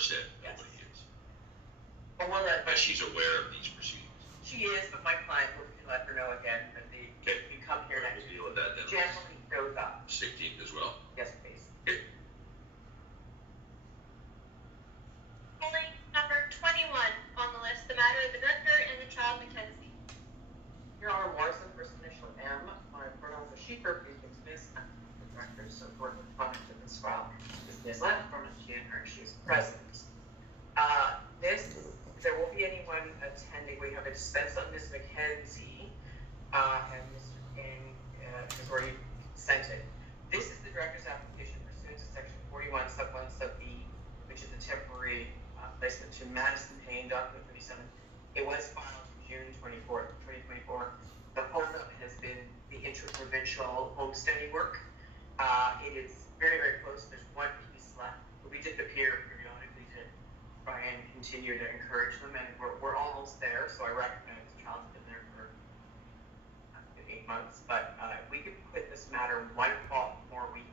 said Yes. nobody is. But we'll let But she's aware of these proceedings. She is, but my client will let her know again that we come here next we'll deal with that then. Generally shows up. 16th as well. Yes, please. Okay. Calling number 21 on the list, the matter of the director and the child Mackenzie. Your Honor, Morrison, first initial M, my pronouns are she, her, prefix Miss, the director, so for the conduct of this file is Ms. Left, pronoun she and her, she is present. There won't be anyone attending. We have a dispense on Ms. Mackenzie, and Mr. King has already consented. This is the director's application pursuant to section 41, sub 1, sub B, which is a temporary placement to Madison Payne, document 37. It was filed June 24th, 2024. The holdup has been the interprovincial homesteading work. It is very, very close. There's one piece left. We did appear periodically to try and continue to encourage them, and we're almost there. So I recognize the child's been there for 8 months, but we can put this matter one more week.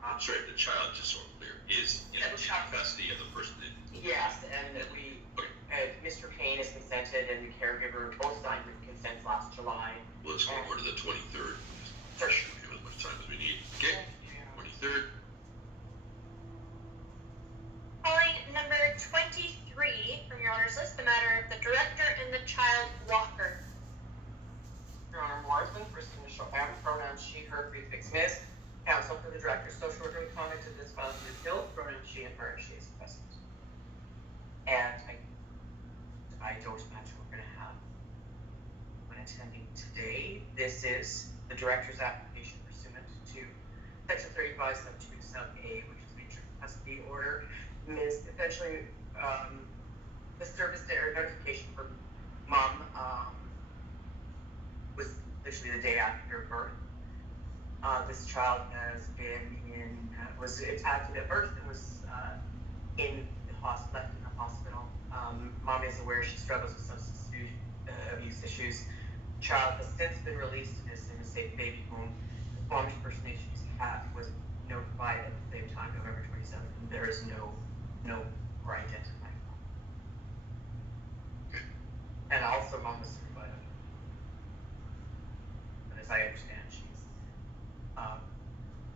That's right. The child, just so I'm clear, is in custody of the person that. Yes, and we. Okay. Mr. Payne has consented, and the caregiver both signed the consent last July. Well, let's go over to the 23rd. For sure. Give as much time as we need. Okay. 23rd. Calling number 23 from your Honor's list, the matter of the director and the child Walker. Your Honor, Morrison, first initial M, pronouns she, her, prefix Ms. Counsel for the director. Social worker commented this file to Ms. Hill, pronouns she and her, she is present. And I don't imagine we're going to have one attending today. This is the director's application pursuant to section 35, sub 2, sub A, which is the custody order. Ms. Essentially, the service or notification for mom was literally the day after her birth. This child has been was impacted at birth and was in the hospital, left in the hospital. Mom is aware she struggles with substance abuse issues. Child has since been released and is in a safe baby home. The mom's First Nations cat was notified at the same time, November 27th, and there is no or identified mom. And also mom was certified. But as I understand, she's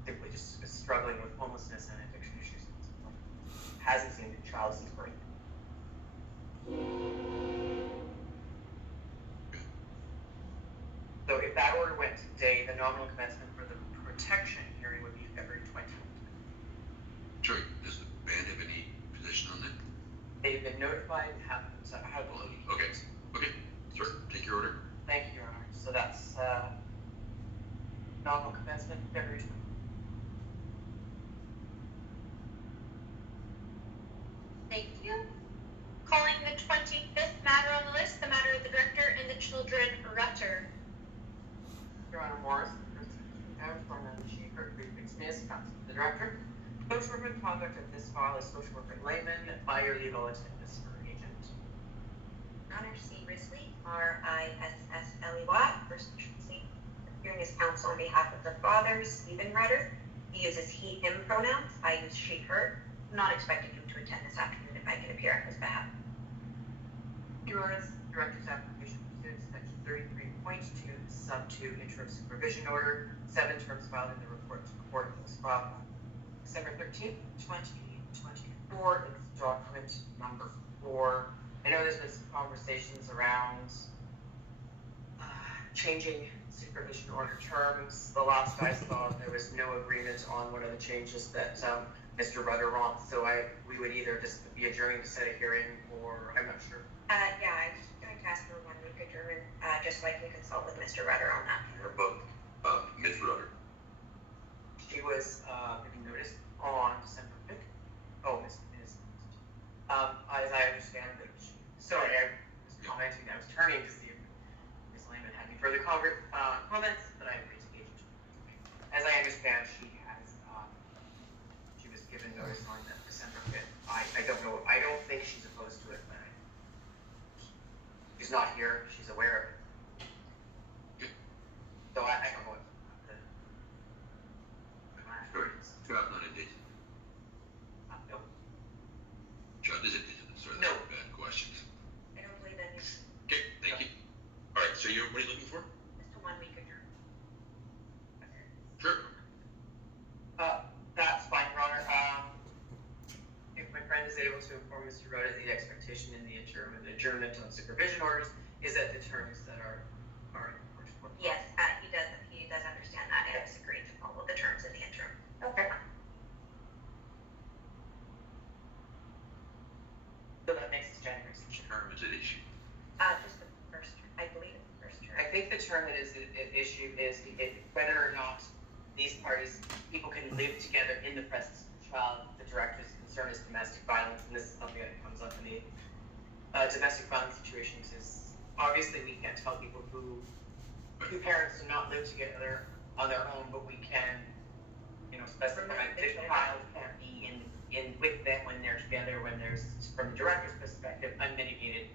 simply just struggling with homelessness and addiction issues. Hasn't seen the child since birth. So if that order went today, the nominal commencement for the protection hearing would be February 20th. Sorry, does the band have any position on that? They've been notified and haven't. Okay. Okay. Sir, take your order. Thank you, Your Honor. So that's nominal commencement February 20th. Thank you. Calling the 25th matter on the list, the matter of the director and the children Rutter. Your Honor, Morris, from the chief or prefix Ms. Counsel for the director. Social worker conduct of this file is social worker layman by your legal attendance for agent. Honor C. Risley, Rissley, first initial C, appearing as counsel on behalf of the father, Stephen Rutter. He uses he, him pronouns. I use she, her. I'm not expecting him to attend this afternoon if I can appear on his behalf. Your Honor, director's application pursuant to section 33.2, sub 2, interim supervision order, 7 terms filed in the report to court was filed on December 13th, 2024. It's document number 4. I know there's been some conversations around changing supervision order terms. The last I saw, there was no agreement on one of the changes that Mr. Rutter wants. So we would either just be adjourning to set a hearing, or I'm not sure. Yeah, I was going to ask for 1 week adjournment, just so I can consult with Mr. Rutter on that. Or both. Ms. Rutter. She was given notice on December 5th. Oh, Ms. As I understand that sorry, I was commenting, I was turning to see if Ms. Lehman had any further comments, but I agreed to engage. As I understand, she was given notice on December 5th. I don't know, I don't think she's opposed to it, but she's not here, she's aware of it. So I don't know what Sure. 2 out of 9 days. Nope. able to inform Mr. Rudd of the expectation in the interim and adjournment on supervision orders is that the terms that are enforced. Yes, he does understand that and has agreed to follow the terms in the interim. Okay. So that makes it January 16th. Term is at issue. Just the first, I believe it's the first term. I think the term that is at issue is whether or not these parties, people can live together in the presence of the child. The director's concern is domestic violence, and this is something that comes up in the domestic violence situations. Is obviously we can't tell people who parents do not live together on their own, but we can, specify that the child can't be in with them when they're together, when there's, from the director's perspective, unmitigated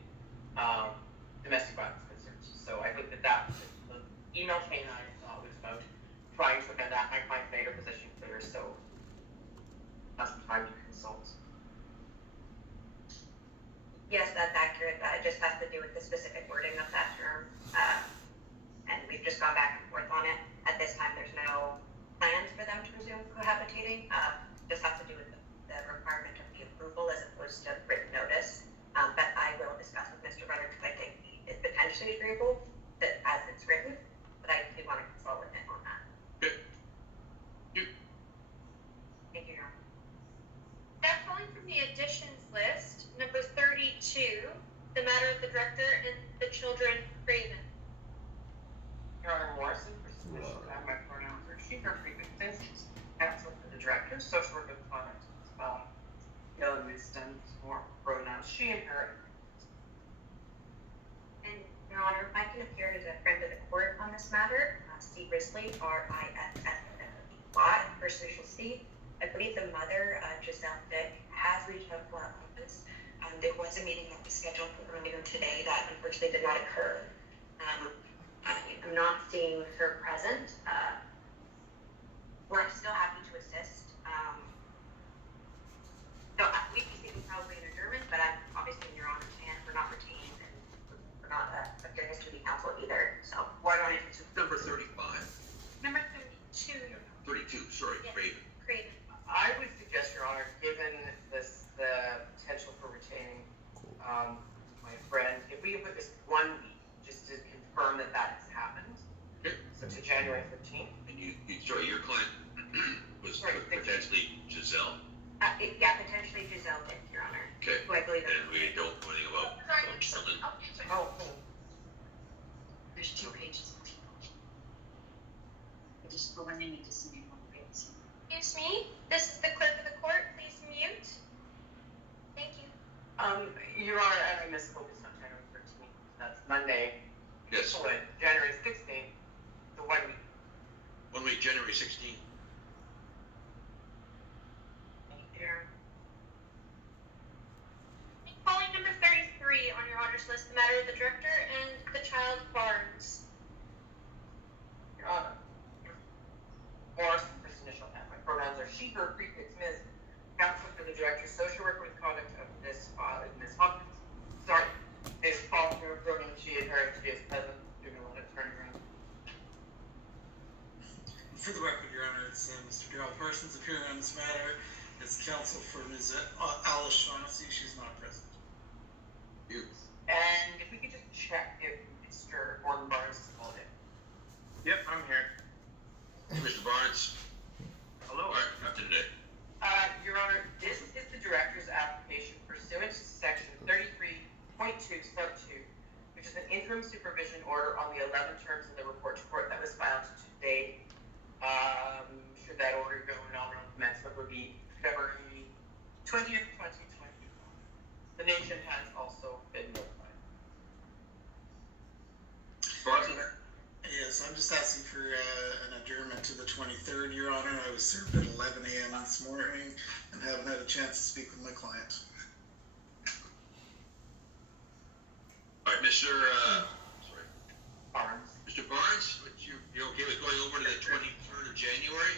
domestic violence concerns. So I think that the email chain I thought was about trying to amend that. My client made her position clear, so that's some time to consult. Yes, that's accurate. It just has to do with the specific wording of that term. And we've just gone back and forth on it. At this time, there's no plans for them to resume cohabitating. Just has to do with the requirement of the approval as opposed to written notice. But I will discuss with Mr. Rutter because I think he is potentially agreeable that as it's written, but I do want to consult with him on that. Good. Thank you, Your Honor. Now calling from the additions list, number 32, the matter of the director and the children Craven. Your Honor, Morrison, for submission, my pronouns are she, her frequent instances, counsel for the director, social work of conduct, Yellen Wisdom, more pronouns she and her. And Your Honor, I can appear as a friend of the court on this matter. Steve Risley, RISSLY, first initial Steve. I believe the mother, Giselle Dick, has reached out to our office. There was a meeting that was scheduled for earlier today that unfortunately did not occur. I'm not seeing her present. We're still happy to assist. So we'd be seeking probably an adjournment, but I'm obviously in Your Honor's hand. We're not retained and we're not appearing as to the counsel either. So Why don't you Number 35. Number 32. 32, sorry, Yes. Craven. Craven. I would suggest, Your Honor, given the potential for retaining my friend, if we could put this 1 week just to confirm that has happened. Okay. So to January 15th. And sorry, your client was potentially Giselle. yeah, potentially Giselle Dick, Your Honor. Okay. Who I believe And we don't know anything about something. Oh, There's 2 pages of people. Just for when they need to see me, one page. Excuse me, this is the clerk of the court. Please mute. Thank you. Your Honor, I misspoke. It's not January 13th. That's Monday. Yes. So January 16th, the 1 week. 1 week, January 16th. Calling number 33 on Your Honor's list, the matter of the director and the child Barnes. Your Honor. Morrison, first initial F. My pronouns are she, her, prefix Ms. Counsel for the director, social worker with conduct of this Ms. Hopkins. Sorry, is Paul for pronoun she and her, she is present. You're going to let it turn around. For the record, Your Honor, it's Mr. Darrell Parsons appearing on this matter as counsel for Ms. Alice Shaughnessy. She's not present. You. And if we could just check if Mr. Gordon Barnes is called in. Yep, I'm here. Mr. Barnes. Hello. All right, after today. Your Honor, this is the director's application pursuant to section 33.2 sub 2, which is an interim supervision order on the 11 terms of the report to court that was filed today. Should that order go in nominal commencement would be February 20th, 2020. The nation has also been notified. Barnes? Yes, I'm just asking for an adjournment to the 23rd, Your Honor. I was served at 11 a.m. this morning and haven't had a chance to speak with my client. All right, Mr. Sorry. Barnes. Mr. Barnes, you okay with going over to the 23rd of January?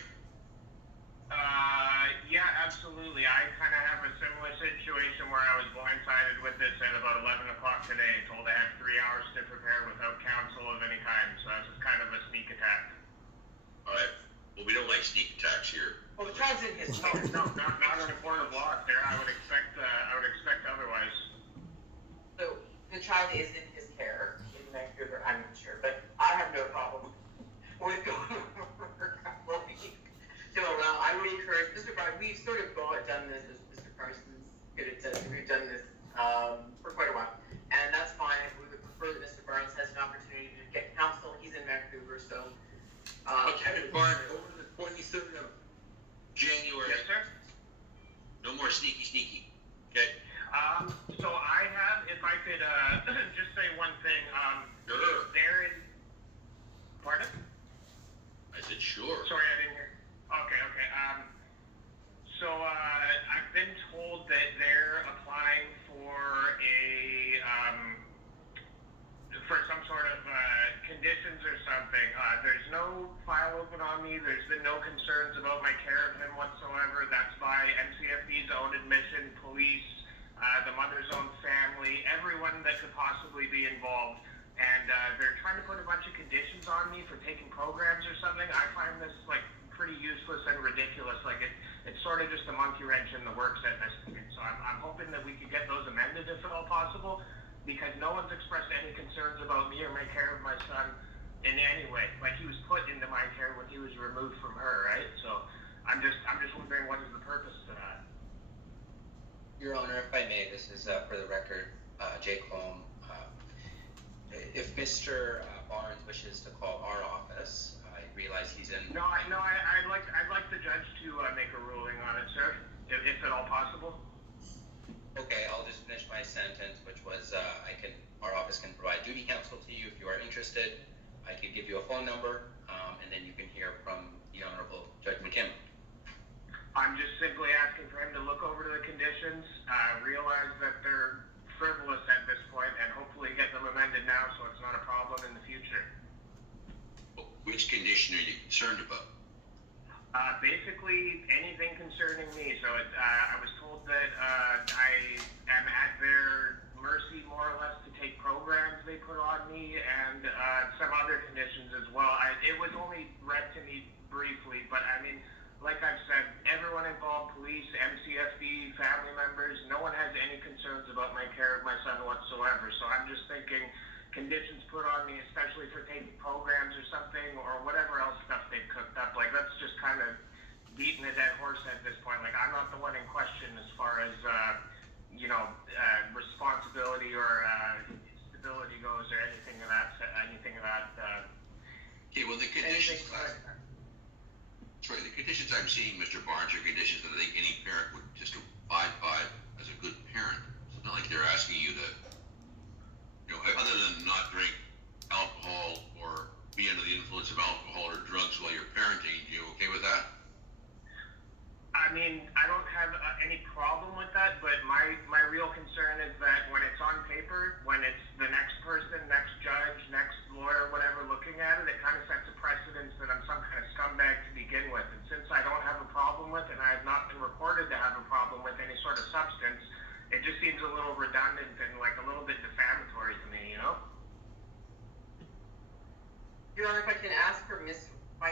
Yeah, absolutely. I kind of have a similar situation where I was blindsided with this at about 11 o'clock today, told I had 3 hours to prepare without counsel of any kind, so that's just kind of a sneak attack. All right. Well, we don't like sneak attacks here. Well, the child's in his care. No, not on a court of law there. I would expect otherwise. So the child is in his care in Vancouver. I'm not sure, but I have no problem with going over for a couple of weeks to allow. I would encourage Mr. Barnes. We've sort of done this. As Mr. Carson's good at this. We've done this for quite a while, and that's fine. We would prefer that Mr. Barnes has an opportunity to get counsel. He's in Vancouver, so. Okay, Barnes, over the 23rd of January. Yes, sir. No more sneaky. Okay. So I have, if I could just say one thing. Sure. There is. Pardon? I said sure. Sorry, I didn't hear. Okay. So I've been told that they're applying for for some sort of conditions or something. There's no file open on me. There's been no concerns about my care of him whatsoever. That's by MCFD's own admission, police, the mother's own family, everyone that could possibly be involved. And they're trying to put a bunch of conditions on me for taking programs or something. I find this like pretty useless and ridiculous. Like it's sort of just a monkey wrench in the works at this point. So I'm hoping that we could get those amended if at all possible, because no one's expressed any concerns about me or my care of my son in any way. Like he was put into my care when he was removed from her, right? So I'm just wondering, what is the purpose to that? Your Honor, if I may, this is for the record, Jake Holm. If Mr. Barnes wishes to call our office, I realize he's in. I'd like the judge to make a ruling on it, sir, if at all possible. Okay, I'll just finish my sentence, which was our office can provide duty counsel to you if you are interested. I could give you a phone number, and then you can hear from the Honorable Judge McKim. I'm just simply asking for him to look over to the conditions, realize that they're frivolous at this point, and hopefully get them amended now so it's not a problem in the future. Which condition are you concerned about? Basically, anything concerning me. So I was told that I am at their mercy, more or less, to take programs they put on me, and some other conditions as well. It was only read to me briefly, but I mean, like I've said, everyone involved, police, MCFD, family members, no one has any concerns about my care of my son whatsoever. So I'm just thinking conditions put on me, especially for taking programs or something, or whatever else stuff they've cooked up. Like, that's just kind of beating a dead horse at this point. Like, I'm not the one in question as far as, responsibility or stability goes, or anything of that. Okay, well, the conditions I'm seeing, Mr. Barnes, are conditions that I think any parent would just abide by as a good parent. It's not like they're asking you to, other than not drink alcohol or be under the influence of alcohol or drugs while you're parenting. You okay with that? I mean, I don't have any problem with that, but my real concern is that when it's on paper, when it's the next person, next judge, next lawyer, whatever, looking at it, it kind of sets a precedence that I'm some kind of scumbag to begin with. And since I don't have a problem with, and I have not been recorded to have a problem with any sort of substance, it just seems a little redundant and like a little bit defamatory to me, Your Honor, if I can ask for my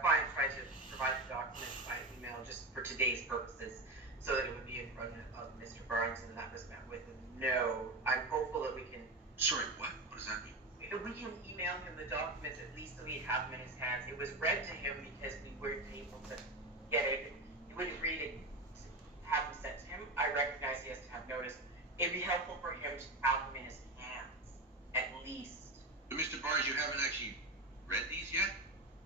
client tried to provide the documents by email just for today's purposes, so that it would be in front of Mr. Barnes, and that was met with a no. I'm hopeful that we can. Sorry, what? What does that mean? We can email him the documents at least so he'd have them in his hands. It was read to him because we weren't able to get it. He wouldn't read it to have them sent to him. I recognize he has to have notice. It'd be helpful for him to have them in his hands, at least. But Mr. Barnes, you haven't actually read these yet?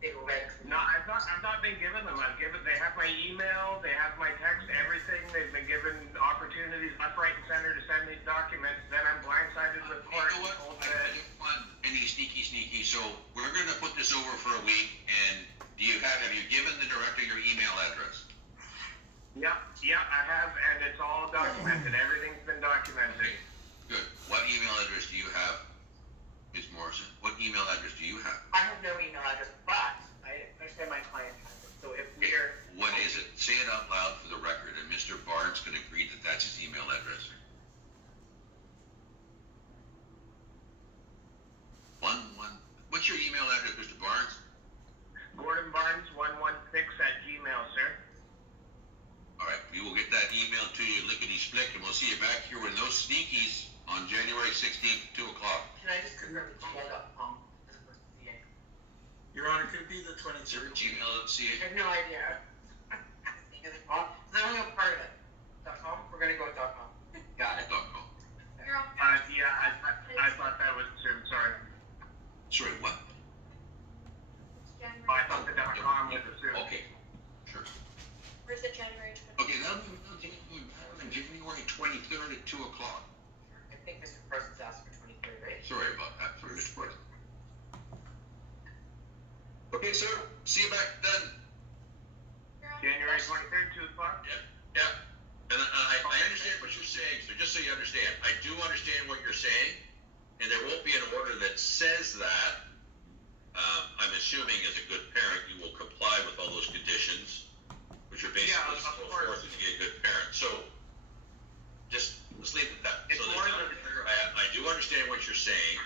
They were read to me. No, I've not been given them. They have my email, they have my text, everything. They've been given opportunities left, right, and center to send these documents. Then I'm blindsided with court. You know what? I don't want any sneaky. So we're going to put this over for a week. And have you given the director your email address? Yeah, I have, and it's all documented. Everything's been documented. Good. What email address do you have, Ms. Morrison? What email address do you have? I have no email address, but I understand my client has it. So if we're. What is it? Say it out loud for the record, and Mr. Barnes can agree that that's his email address. What's your email address, Mr. Barnes? Gordon Barnes split, and we'll see you back here with no sneakies on January 16th, 2 o'clock. Can I just confirm gmail.com as opposed to CA? Your Honor, could it be the Is there a 23rd? Gmail.ca? I have no idea. Is it on? Because I only know part of it. .com? We're gonna go with .com. Got it. .com. You're on. Yeah, I thought that was assumed, sorry. Sorry, what? It's January. I thought the .com was assumed. Okay, sure. Or is it January 20th? Okay, that'll be on January 23rd at 2 o'clock. I think Mr. Parsons asked for 23rd, right? Sorry about that, sorry, Mr. President. Okay, sir, see you back then. You're on. January 23rd, 2 o'clock? Yeah, and I understand what you're saying, so just so you understand, I do understand what you're saying, and there won't be an order that says that. I'm assuming as a good parent, you will comply with all those conditions, which are basically Yeah, of so course. forth to be a good parent, so just, let's leave it at that. It's So more there's than- I do understand what you're saying,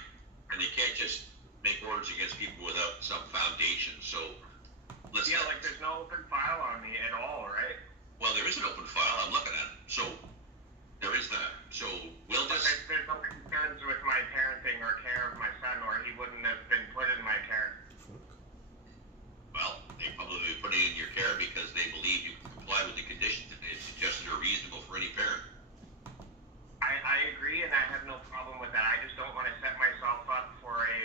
and you can't just make orders against people without some foundation, so let's. Yeah, like there's no open file on me at all, right? Well, there is an open file, I'm looking at it, so there is that, so we'll But just, there's no concerns with my parenting or care of my son, or he wouldn't have been put in my care. well, they probably be putting it in your care because they believe you can comply with the conditions that they suggested are reasonable for any parent. I agree, and I have no problem with that. I just don't want to set myself up for a,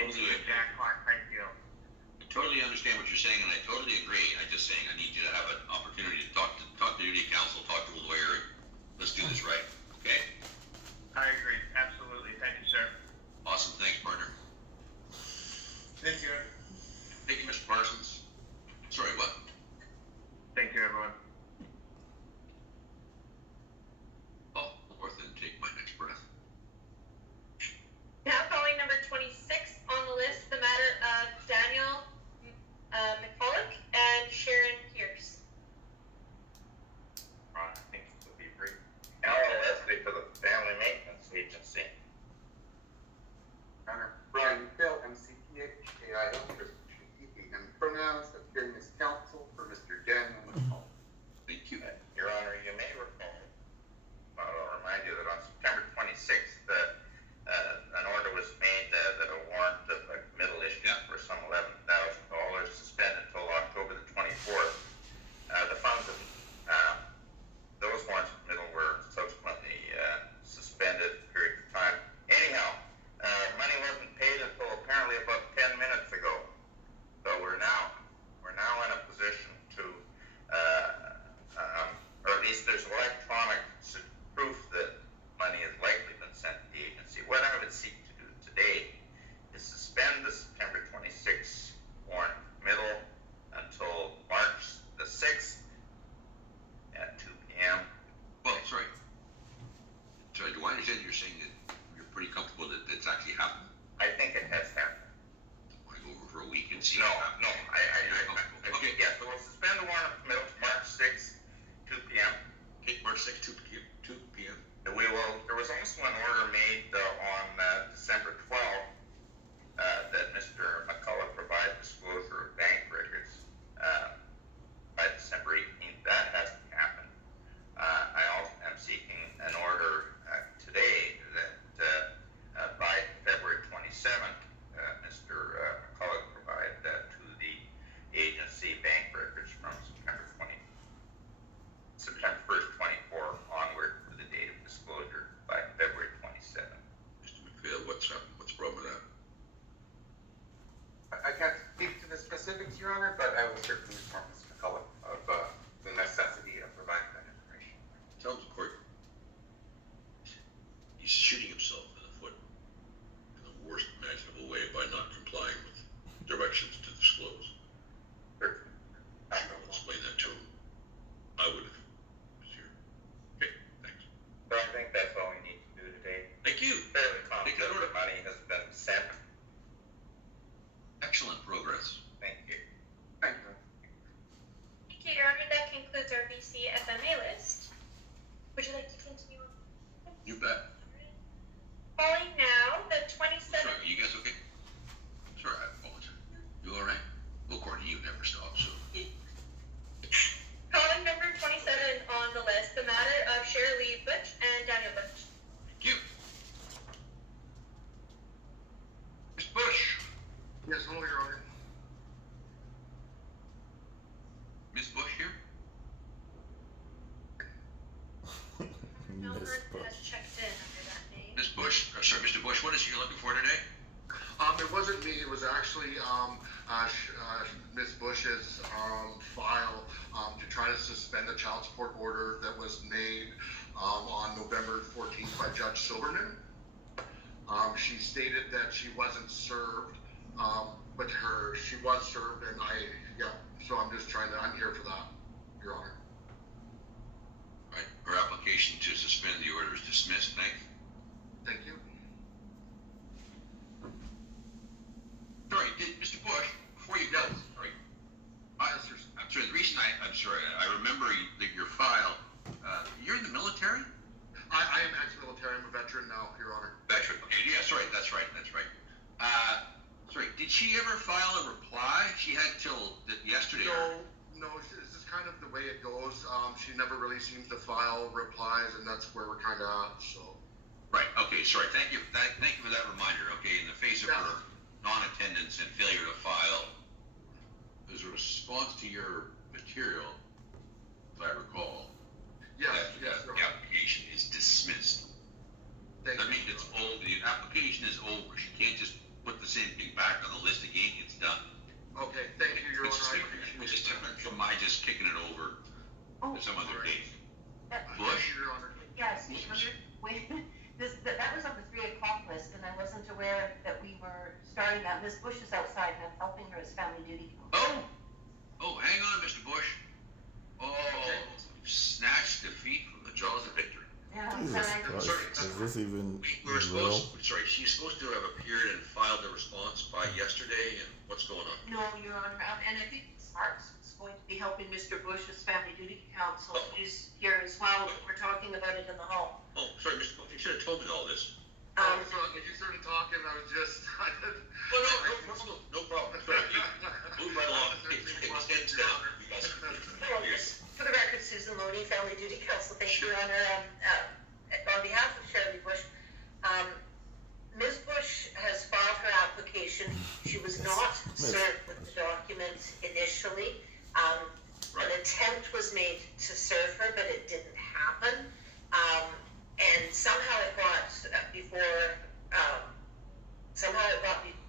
into a jackpot type deal. I totally understand what you're saying, and I totally agree, I'm just saying, I need you to have an opportunity to talk to duty counsel, talk to a lawyer, and let's do this right, okay? I agree, absolutely. Thank you, sir. Awesome, thanks, partner. Thank you, Your Honor. Thank you, Mr. Parsons. Sorry, what? Thank you, everyone. I'll forth and take my next breath. Now calling number 26 on the list, the matter of Daniel McCulloch and Sharon Pierce. I think it would be brief. Alan Leslie for the Family Maintenance Agency. Honor Brian Phil, MCPHAIL, for she and pronouns, appearing as counsel for Mr. Daniel McCall. Thank you. Your Honor, you may recall, I'll remind you that on September 26th, an order was made that a warrant of a middle issue for some $11,000 suspended until October the 24th. The funds of those warrants of middle were subsequently suspended a period of time. Anyhow, money wasn't paid until apparently about 10 minutes ago. So we're now in a position to, or at least there's electronic proof that money has likely been sent to the agency. What I would seek to do today is suspend the September 26th warrant middle until March the 6th at 2 p.m. Well, sorry, do I understand you're saying that you're pretty comfortable that it's actually happened? I think it has happened. Want to go over for a week and see? No, what happens? Okay. Yeah, so we'll suspend the warrant middle to March 6th, 2 p.m. Okay, March 6th, 2 p.m. And there was also an order made on December 12th that Mr. McCullough provide disclosure of bank records by December 18th. That hasn't happened. I also am seeking an order today that by February 27th, Mr. McCullough provide to the agency bank records from September 1st, 24 onward to the date of disclosure by February 27th. Mr. McPhail, what's happened? What's the problem with that? I can't speak to the specifics, Your Honor, but I will certainly inform Mr. McCullough of the necessity of providing that information. Tell him to court. He's shooting himself in the foot in the worst imaginable way by not complying with directions to disclose. Certainly. I will explain that to him. I would have. Okay, thanks. So I think that's all we need to do today. Thank you. Fairly confident the money has been sent. Excellent progress. Thank you. Thank you. Thank you, Your Honor. That concludes our BC FMA list. Would you like to continue on? You bet. Calling now the 27th. Sorry, are you guys okay? Sorry, I apologize. You all right? Well, Courtney, you never stop, so. Calling number 27 on the list, the matter Bird has checked in under that name. Ms. Bush, Mr. Bush, what is it you're looking for today? It wasn't me, it was actually, Ms. Bush's, file, to try to suspend the child support order that was made, on November 14th by Judge Silverman. She stated that she wasn't served, but she was served, and so I'm here for that, Your Honor. Right, her application to suspend the order is dismissed, Thank you. Sorry, Mr. Bush, before you go, sorry. I'm sorry, the reason I remember that your file, you're in the military? I am ex-military, I'm a veteran now, Your Honor. Veteran, okay, yeah, sorry, that's right. Sorry, did she ever file a reply? She had till yesterday. No, this is kind of the way it goes. She never really seems to file replies, and that's where we're kind of at, so. Right, okay, sorry, thank you for that reminder, okay, in the face of her non-attendance and failure to file, as a response to your material, if I recall, Yes, the application is dismissed. Thank That you. means it's over, the application is over, she can't just put the same thing back on the list again, it's done. Okay, thank you, Your It's Honor, I different, appreciate it's it. different from my just kicking it over to some other date. Thank Bush? you, Your Honor. Yes, that was on the 3 o'clock list, and I wasn't aware that we were starting that. Miss Bush is outside, and I'm helping her as family duty counsel. Oh, hang on, Mr. Bush. Oh, you snatched defeat from the jaws of victory. Yeah, Jesus Christ, is this even real? She's supposed to have appeared and filed a response by yesterday, and what's going on? No, Your Honor, and I think Sparks is going to be helping Mr. Bush as family duty counsel. He's here as well. We're talking about it in the hall. Oh, sorry, Mr. Bush, you should have told me all this. So you started talking, I was just, No problem. Sorry, move right along. Hands down. For the record, Susan Loney, family duty counsel. Thank you, Your Honor. On behalf of Shirley Bush, Ms. Bush has filed her application. She was not served with the document initially. An attempt was made to serve her, but it didn't happen. And somehow it got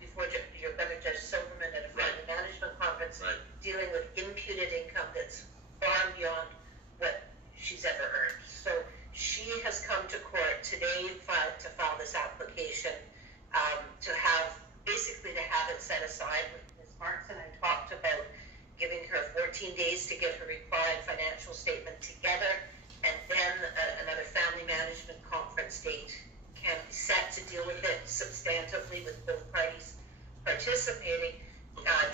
before your brother Judge Silverman at a family management conference dealing with imputed income that's far beyond what she's ever earned. So she has come to court today to file this application to have it set aside. Ms. Marks and I talked about giving her 14 days to get her reply and financial statement together, and then another family management conference date can be set to deal with it substantively with both parties participating.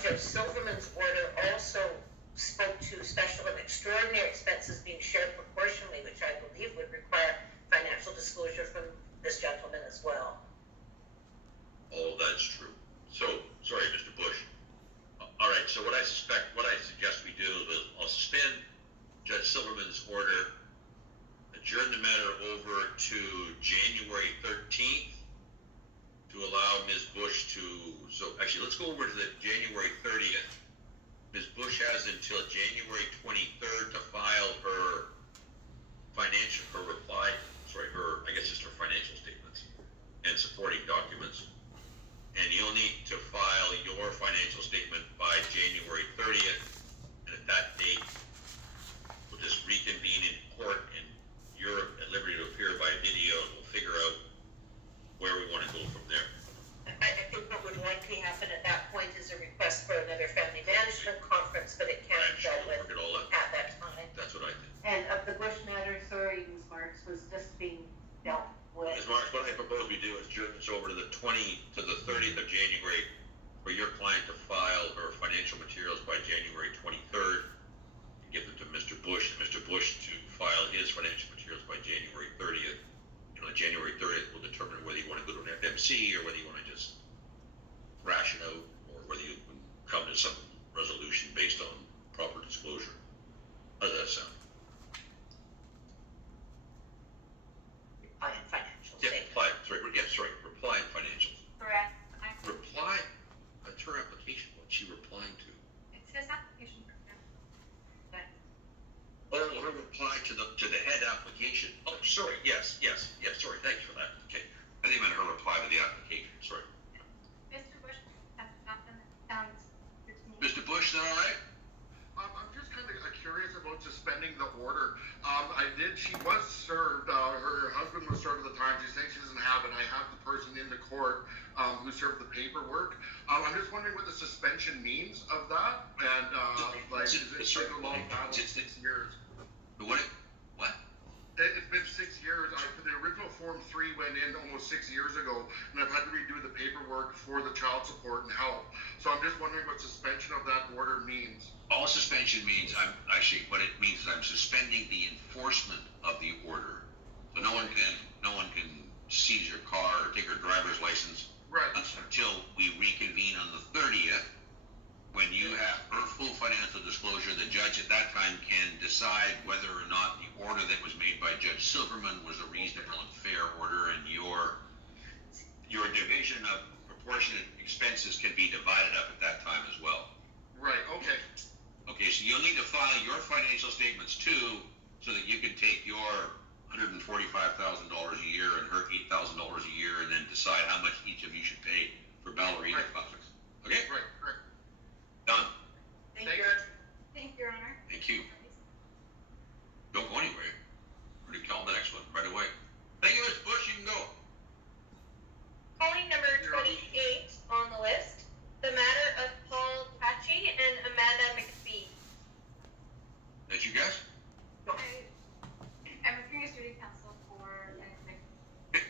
Judge Silverman's order also spoke to special and extraordinary expenses being shared proportionally, which I believe would require financial disclosure from this gentleman as well. All that's true. So, sorry, Mr. Bush. All right, so what I suggest we do is I'll suspend Judge Silverman's order, adjourn the matter over to January 13th to allow Ms. Bush to, let's go over to the January 30th. Ms. Bush has until January 23rd to file her financial statements and supporting documents. And you'll need to file your financial statement by January 30th. And at that date, we'll just reconvene in court and you're at liberty to appear by video and we'll figure out where we want to go from there. I think what would likely happen at that point is a request for another family management conference, but it can't be dealt with Work it all out. at that time. That's what I think. And of the Bush matter, sorry, Ms. Marks, was just being dealt with. Ms. Marks, what I propose we do is adjourn this over to the 30th of January for your client to file her financial materials by January 23rd and give them to Mr. Bush, and Mr. Bush to file his financial materials by January 30th. And on January 30th, we'll determine whether you want to go to an FMC or whether you want to just ration out or whether you can come to some resolution based on proper disclosure. How does that sound? Reply and financial Yeah, statement. reply and financials. Correct. Reply, that's her application, what's she replying to? It's his application for apply to the head application. Oh, sorry, yes, sorry, thanks for that, okay. I think I meant her reply to the application, sorry. Mr. Bush, sounds good to me. Mr. Bush, is that all right? I'm just kind of curious about suspending the order. She was served, her husband was served at the time. She's saying she doesn't have it. I have the person in the court who served the paperwork. I'm just wondering what the suspension means of that. And, is it such a long battle? 6 years. What? It's been 6 years. The original Form 3 went in almost 6 years ago, and I've had to redo the paperwork for the child support and help. So I'm just wondering what suspension of that order means. All suspension means, what it means is I'm suspending the enforcement of the order. So no one can seize your car or take your driver's license. Right. Until we reconvene on the 30th, when you have her full financial disclosure. The judge at that time can decide whether or not the order that was made by Judge Silverman was a reasonable and fair order, and your division of proportionate expenses can be divided up at that time as well. Right, okay. Okay, so you'll need to file your financial statements too, so that you can take your $145,000 a year and her $8,000 a year, and then decide how much each of you should pay for ballerina classes. Okay? Right. Done. Thank you. Thank you, Your Honor. Thank you. Don't go anywhere. We're gonna call the next one right away. Thank you, Mr. Bush. You can go. Calling number 28 on the list, the matter of Paul Tachi and Amanda McPhee. That you guys? I'm appearing as duty counsel for McPhee.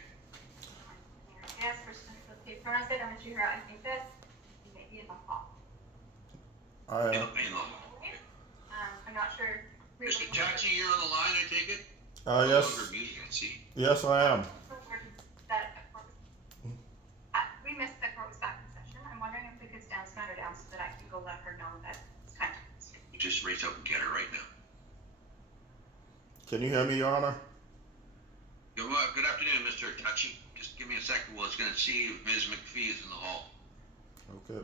Yes, for the paper, I said I'm sure I think that he may be in the hall. In the I'm not sure. Mr. Tachi, you're on the line, I take it? Yes. Under music, I see. Yes, I am. We missed that court was back in session. I'm wondering if we could stand this matter down so that I can go let her know that it's time. You just race up and get her right now. Can you hear me, Your Honor? Good afternoon, Mr. Tachi. Just give me a second. Well, it's going to see if Ms. McPhee is in the hall. Okay.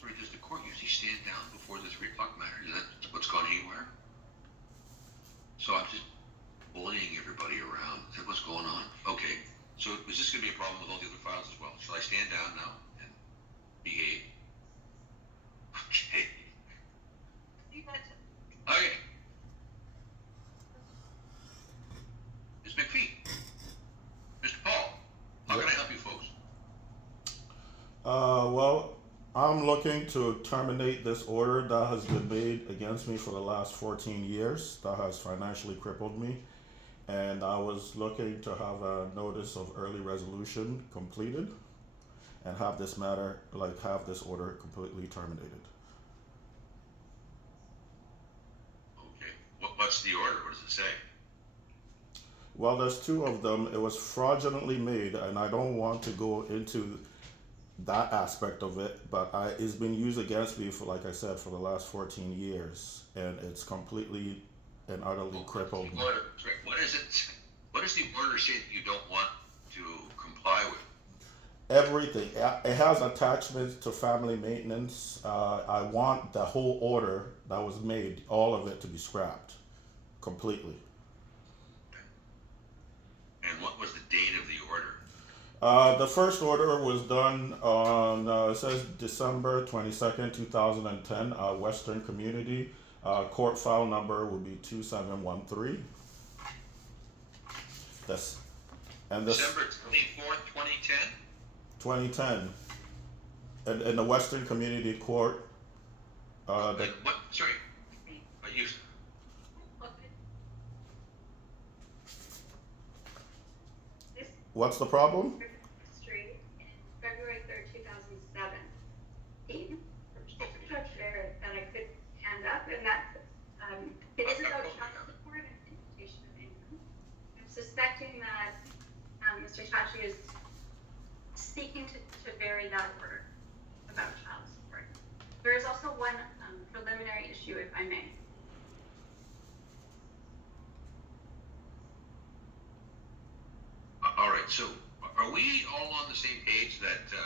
Sorry, does the court usually stand down before the 3 o'clock matter? Is that what's gone anywhere? So I'm just bullying everybody around. Is that what's going on? Okay. So is this going to be a problem with all the other files as well? Shall I stand down now and behave? Okay. Okay. Ms. McPhee. Mr. Paul. How can I help you folks? Well, I'm looking to terminate this order that has been made against me for the last 14 years that has financially crippled me. And I was looking to have a notice of early resolution completed and have this matter, have this order completely terminated. Okay. What's the order? What does it say? Well, there's 2 of them. It was fraudulently made, and I don't want to go into that aspect of it, but it's been used against me for, like I said, for the last 14 years, and it's completely and utterly crippled me. What is it? What does the order say that you don't want to comply with? Everything. It has attachments to family maintenance. I want the whole order that was made, all of it, to be scrapped completely. And what was the date of the order? The first order was done on, it says December 22nd, 2010, Western Community. Court file number would be 2713. December 24th, 2010? 2010. In the Western Community Court. What? Sorry. You. What's the problem? Street in February 3rd, 2007. Judge there that I could hand up, and that it is about child support and imputation of income. I'm suspecting that Mr. Tachi is seeking to vary that order about child support. There is also one preliminary issue, if I may. All right. So, are we all on the same page that,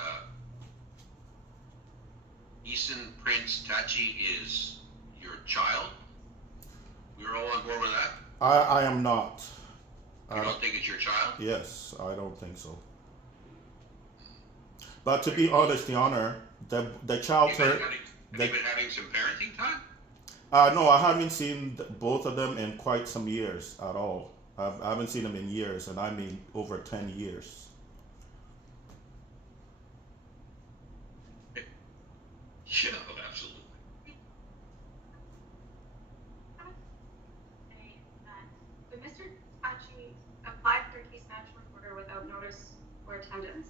Eason Prince Tachi is your child? We're all on board with that? I am not. You don't think it's your child? Yes, I don't think so. But to be honest, Your Honor, the child Have you turned. been having some parenting time? No, I haven't seen both of them in quite some years at all. I haven't seen them in years, and I mean over 10 years. Yeah, absolutely. Say that when Mr. Tachi applied for a case management order without notice or attendance,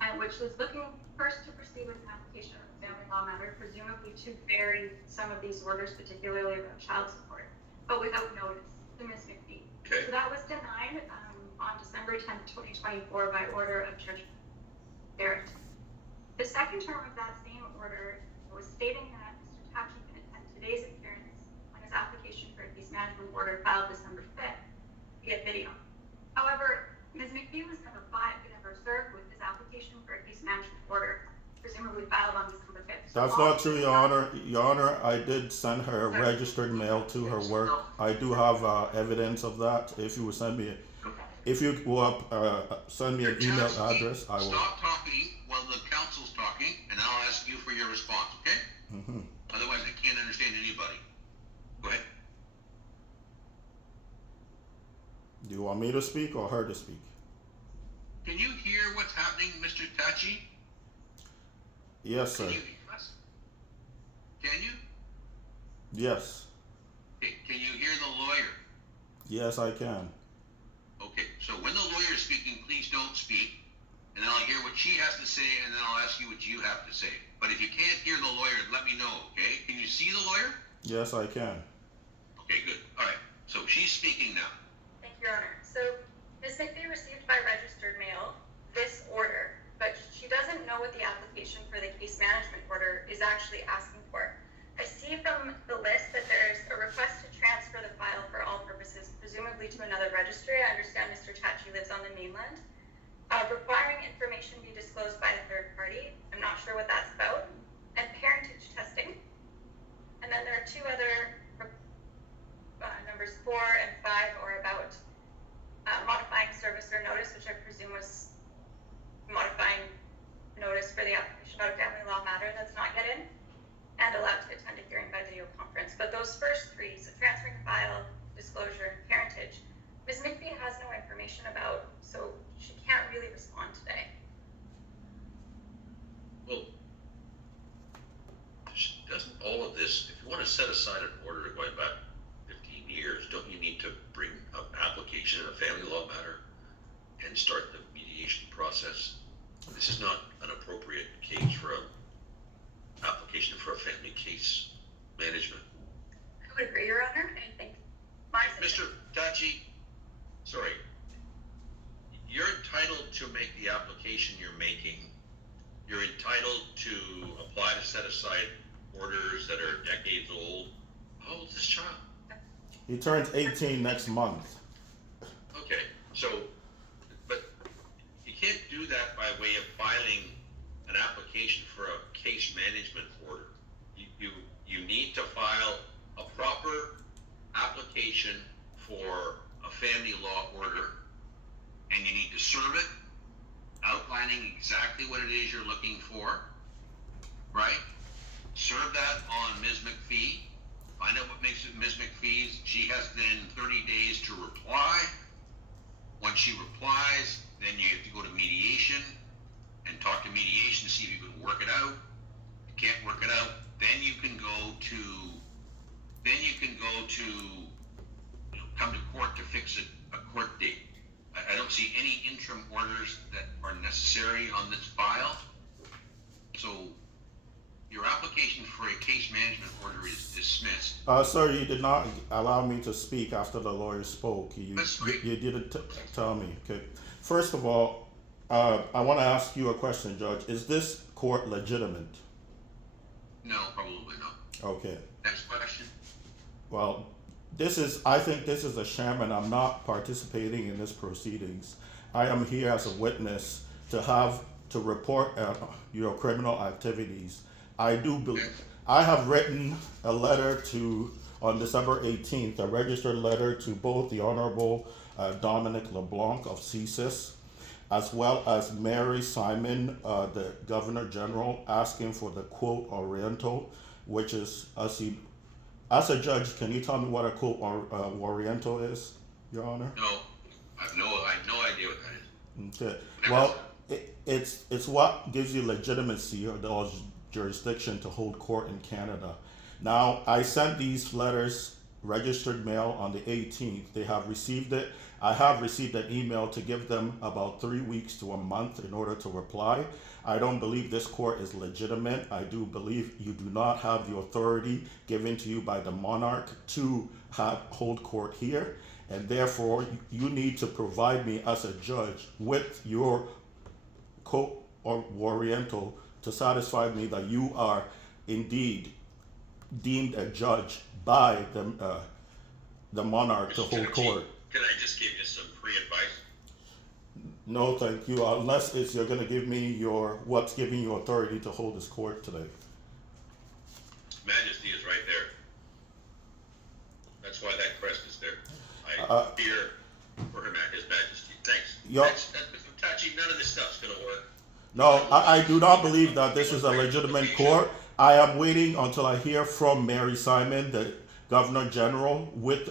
and which was looking first to proceed with an application of a family law matter, presumably to vary some of these orders, particularly about child support, but without notice to Ms. McPhee. Okay. So that was denied on December 10th, 2024 by order of Judge Barrett. The second term of that same order was stating that Mr. Tachi can attend today's appearance on his application for a case management order filed December 5th via video. However, Ms. McPhee was never served with his application for a case management order, presumably filed on December 5th. So That's not true, Your Honor. Your Honor, I did send her registered mail to her work. I do have evidence of that. If you will send me, send me an email address, I will. Stop talking while the council's talking, and I'll ask you for your response, okay? Mm-hmm. Otherwise, I can't understand anybody. Go ahead. Do you want me to speak or her to speak? Can you hear what's happening, Mr. Tachi? Yes, sir. Can you hear us? Can you? Yes. Okay. Can you hear the lawyer? Yes, I can. Okay. So when the lawyer is speaking, please don't speak, and then I'll hear what she has to say, and then I'll ask you what you have to say. But if you can't hear the lawyer, let me know, okay? Can you see the lawyer? Yes, I can. Okay, good. All right. So she's speaking now. Thank you, Your Honor. So Ms. McPhee received by registered mail this order, but she doesn't know what the application for the case management order is actually asking for. I see from the list that there's a request to transfer the file for all purposes, presumably to another registry. I understand Mr. Tachi lives on the mainland. Requiring information be disclosed by a third party. I'm not sure what that's about. And parentage testing. And then there are two other numbers 4 and 5 are about modifying service or notice, which I presume was modifying notice for the application about a family law matter that's not yet in, and allowed to attend a hearing by video conference. But those first three, so transferring file, disclosure, and parentage, Ms. McPhee has no information about, so she can't really respond today. Well, doesn't all of this, if you want to set aside an order going back 15 years, don't you need to bring up application in a family law matter and start the mediation process? This is not an appropriate case for an application for a family case management. I would agree, Your Honor. I think Mr. Tachi, sorry, you're entitled to make the application you're making. You're entitled to apply to set aside orders that are decades old. How old is this child? He turns 18 next month. Okay, so, but you can't do that by way of filing an application for a case management order. You need to file a proper application for a family law order, and you need to serve it, outlining exactly what it is you're looking for, right? Serve that on Ms. McPhee. Find out what makes it Ms. McPhee's. She has then 30 days to reply. Once she replies, then you have to go to mediation and talk to mediation, see if you can work it out. If you can't work it out, then you can go to, come to court to fix a court date. I don't see any interim orders that are necessary on this file. So your application for a case management order is dismissed. Sir, you did not allow me to speak after the lawyer spoke. You didn't tell me. Okay. First of all, I want to ask you a question, Judge. Is this court legitimate? No, probably not. Okay. Next question. Well, I think this is a sham, and I'm not participating in this proceedings. I am here as a witness to report your criminal activities. I do believe I have written a letter on December 18th, a registered letter to both the Honorable Dominic LeBlanc of CSIS, as well as Mary Simon, the Governor General, asking for the quote Oriental, which is, as a judge, can you tell me what a quote Oriental is, Your Honor? No, I have no idea what that is. Okay. Well, it's what gives you legitimacy or the jurisdiction to hold court in Canada. Now, I sent these letters registered mail on the 18th. They have received it. I have received an email to give them about 3 weeks to a month in order to reply. I don't believe this court is legitimate. I do believe you do not have the authority given to you by the monarch to hold court here. And therefore, you need to provide me as a judge with your quote or Oriental to satisfy me that you are indeed deemed a judge by the monarch to hold court. Can I just give you some free advice? No, thank you. Unless you're going to give me what's giving you authority to hold this court today. Majesty is right there. That's why that crest is there. I fear for His Majesty. Thanks. That's touchy. None of this stuff's going to work. No, I do not believe that this is a legitimate court. I am waiting until I hear from Mary Simon, the Governor General, with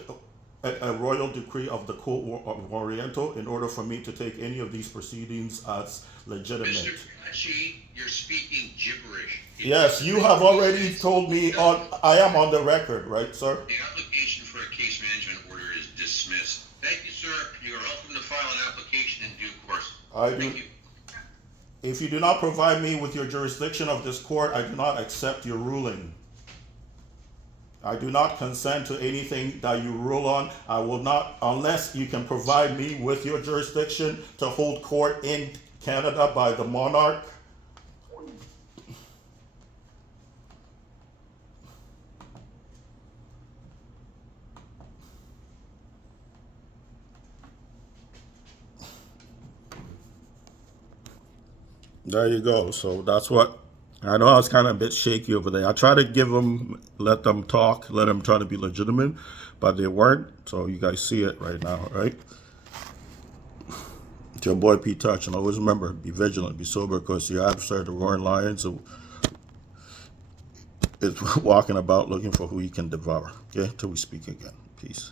a royal decree of the Court of Oriental in order for me to take any of these proceedings as legitimate. Mr. Tachi, you're speaking gibberish. Yes, you have already told me I am on the record, right, sir? The application for a case management order is dismissed. Thank you, sir. You are welcome to file an application in due course. Thank you. If you do not provide me with your jurisdiction of this court, I do not accept your ruling. I do not consent to anything that you rule on. I will not, unless you can provide me with your jurisdiction to hold court in Canada by the monarch. There you go. So that's what I know. I was kind of a bit shaky over there. I try to let them talk, let them try to be legitimate, but they weren't. So you guys see it right now, right? It's your boy P Touch, and always remember, be vigilant, be sober, because your adversary, the roaring lion, is walking about looking for who he can devour. Okay, till we speak again. Peace.